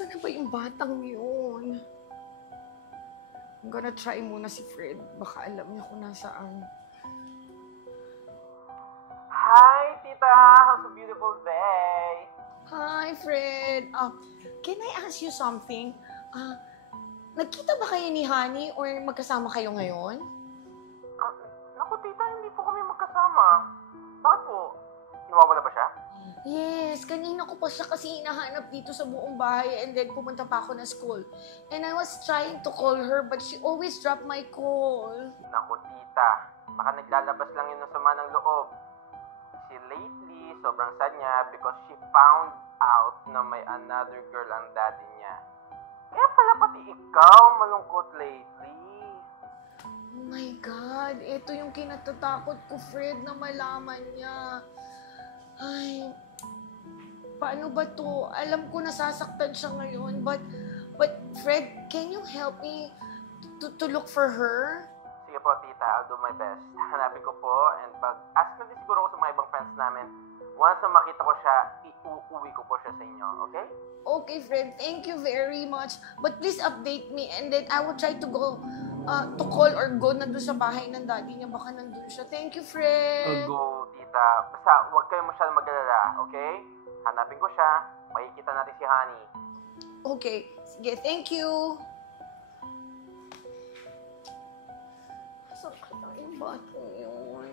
Saan na ba yung batang yun? I'm gonna try muna si Fred. Baka alam niya kung nasaan. Hi, Tita! How's a beautiful day? Hi, Fred. Can I ask you something? Nagkita ba kayo ni Honey or magkasama kayo ngayon? Naku, Tita, hindi po kami magkasama. Bakit po? Nawawala ba siya? Yes, kanina ko pa siya kasi hinahanap dito sa buong bahay and then pumunta pa ako na school. And I was trying to call her but she always dropped my call. Naku, Tita. Baka naglalabas lang yun ng sama ng loob. Kasi lately, sobrang sad niya because she found out na may another girl ang daddy niya. Kaya pala pati ikaw malungkot lately. Oh my God, ito yung kinatatakot ko, Fred, na malaman niya. Ay, paano ba to? Alam ko nasasaktan siya ngayon, but Fred, can you help me to look for her? Sige po, Tita. I'll do my best. Hanapin ko po and pag-ask na din siguro ko sa mga ibang friends namin. Once na makita ko siya, iuuwi ko po siya sa inyo, okay? Okay, Fred. Thank you very much. But please update me and then I will try to go to call or go na doon sa bahay ng daddy niya. Baka nandun siya. Thank you, Fred. Go, Tita. Basta huwag kayo masyadong mag-alala, okay? Hanapin ko siya. Makikita natin si Honey. Okay. Sige, thank you. Saan kaya yung batang yun?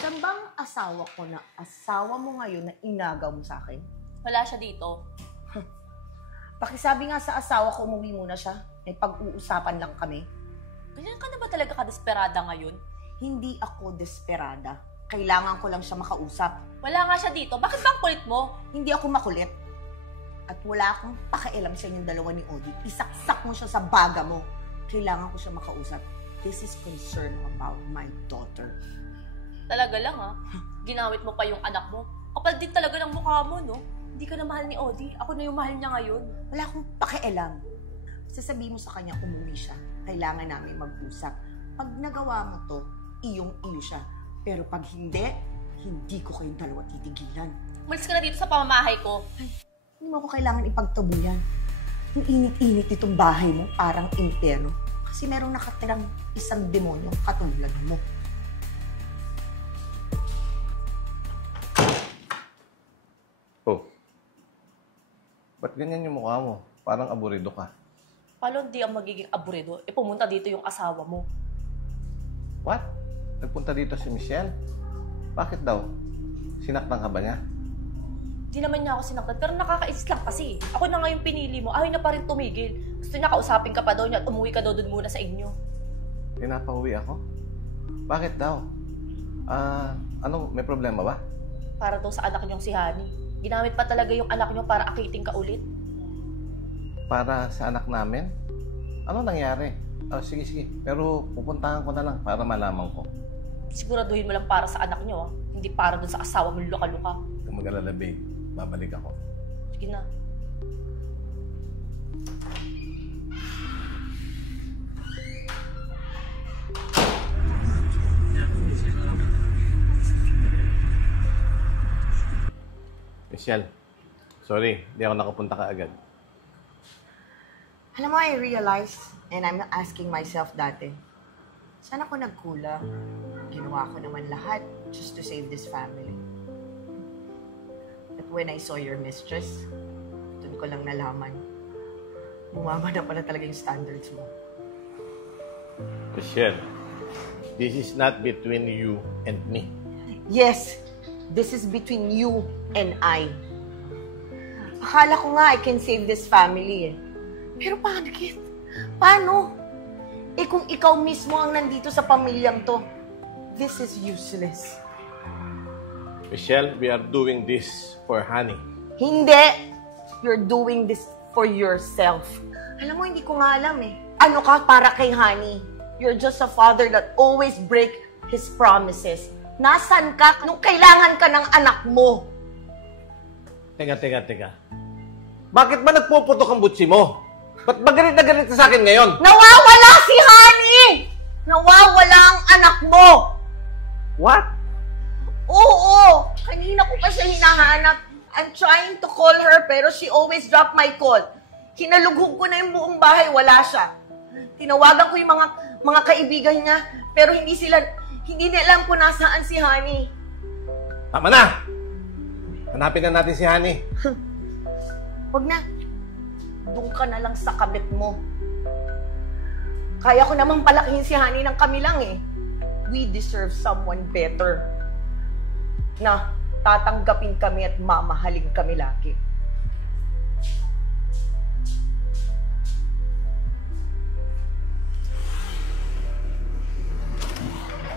Saan bang asawa ko na asawa mo ngayon na inagaw mo sa akin? Wala siya dito. Pakisabi nga sa asawa ko umuwi muna siya. May pag-uusapan lang kami. Ganyan ka na ba talaga kadesperada ngayon? Hindi ako desperada. Kailangan ko lang siya makausap. Wala nga siya dito. Bakit ba ang kulit mo? Hindi ako makulit. At wala akong pakialam sa inyong dalawa ni Odi. Isaksak mo siya sa baga mo. Kailangan ko siya makausap. This is concern about my daughter. Talaga lang ha. Ginamit mo pa yung anak mo. Kapal din talaga ng mukha mo, no? Hindi ka na mahal ni Odi. Ako na yung mahal niya ngayon. Wala akong pakialam. Sasabihin mo sa kanya umuwi siya. Kailangan namin mag-usap. Pag nagawa mo to, iyong-iyo siya. Pero pag hindi, hindi ko kayong dalawa titigilan. Umalis ka na dito sa pamamahay ko. Ay, hindi mo ako kailangan ipagtabuyan. Yung init-init itong bahay mo, parang impyerno. Kasi merong nakatirang isang demonyong katulad mo. Oh. Ba't ganyan yung mukha mo? Parang aburido ka. Paano hindi ang magiging aburido? Pumunta dito yung asawa mo. What? Nagpunta dito si Michelle? Bakit daw? Sinaktan ka ba niya? Di naman niya ako sinaktan, pero nakakainis lang kasi. Ako na nga yung pinili mo, ayaw na pa rin tumigil. Gusto niya kausapin ka pa daw niya at umuwi ka daw dun muna sa inyo. Pinapauwi ako? Bakit daw? May problema ba? Para daw sa anak niyong si Honey. Ginamit pa talaga yung anak niyo para akiting ka ulit. Para sa anak namin? Ano nangyari? Sige. Pero pupuntahan ko na lang para malaman ko. Siguraduhin mo lang para sa anak niyo, ha? Hindi para dun sa asawa mo luka-luka. Kung mag-alala, babe, babalik ako. Sige na. Michelle, sorry, di ako nakapunta ka agad. Alam mo, I realized, and I'm asking myself dati, saan ako nagkulang? Ginawa ko naman lahat just to save this family. But when I saw your mistress, dun ko lang nalaman, bumaba na pala talaga yung standards mo. Michelle, this is not between you and me. Yes, this is between you and I. Akala ko nga I can save this family eh. Pero paano, Kit? Paano? Eh kung ikaw mismo ang nandito sa pamilyang to, this is useless. Michelle, we are doing this for Honey. Hindi! You're doing this for yourself. Alam mo, hindi ko nga alam eh. Ano ka para kay Honey? You're just a father that always break his promises. Nasaan ka nung kailangan ka ng anak mo? Teka. Bakit ba nagpuputok ang butsi mo? Ba't ba galit na galit sa akin ngayon? Nawawala si Honey! Nawawala ang anak mo! What? Oo! Kanina ko pa siya hinahanap. I'm trying to call her, pero she always drop my call. Hinalughog ko na yung buong bahay, wala siya. Tinawagan ko yung mga kaibigan niya, pero hindi nila alam kung nasaan si Honey. Tama na! Hanapin na natin si Honey. Wag na. Doon ka na lang sa kabit mo. Kaya ko namang palakihin si Honey ng kami lang eh. We deserve someone better. Na tatanggapin kami at mamahalin kami lagi.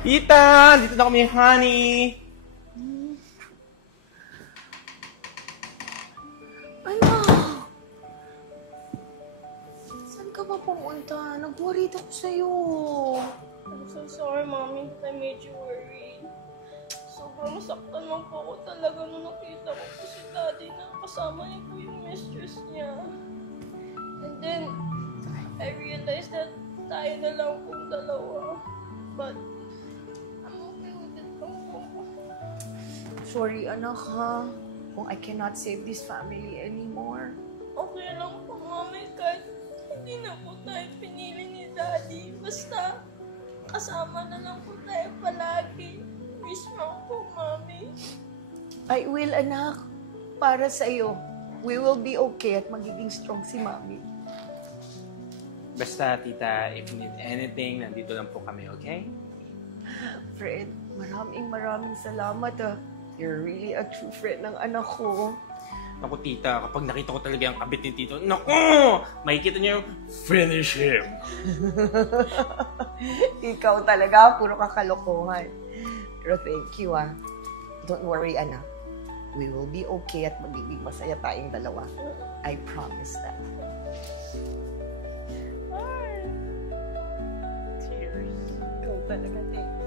Tita! Dito na kami, Honey! Anak! Saan ka ba pumunta? Nag-worried ako sa'yo. I'm so sorry, Mommy. I made you worried. Sobrang masaktan lang po ako talaga nung nakita ko po si Daddy na kasama niya po yung mistress niya. And then, I realized that tayo na lang pong dalawa. But, I'm okay with it lang po. Sorry, anak, ha? Kung I cannot save this family anymore. Okay lang po, Mommy. Kahit hindi na po tayo pinili ni Daddy. Basta, kasama na lang po tayo palagi. Wish mo po, Mommy. I will, anak. Para sa'yo. We will be okay at magiging strong si Mami. Basta, tita, if you need anything, nandito lang po kami, okay? Fred, maraming salamat, ah. You're really a true friend ng anak ko. Naku, tita, kapag nakita ko talaga ang kabit ni Tito, naku! Makikita niyo yung finish him. Ikaw talaga, puro kakalokohan. Pero thank you, ah. Don't worry, anak. We will be okay at magiging masaya tayong dalawa. I promise that. Tears. Ikaw talaga, thank you.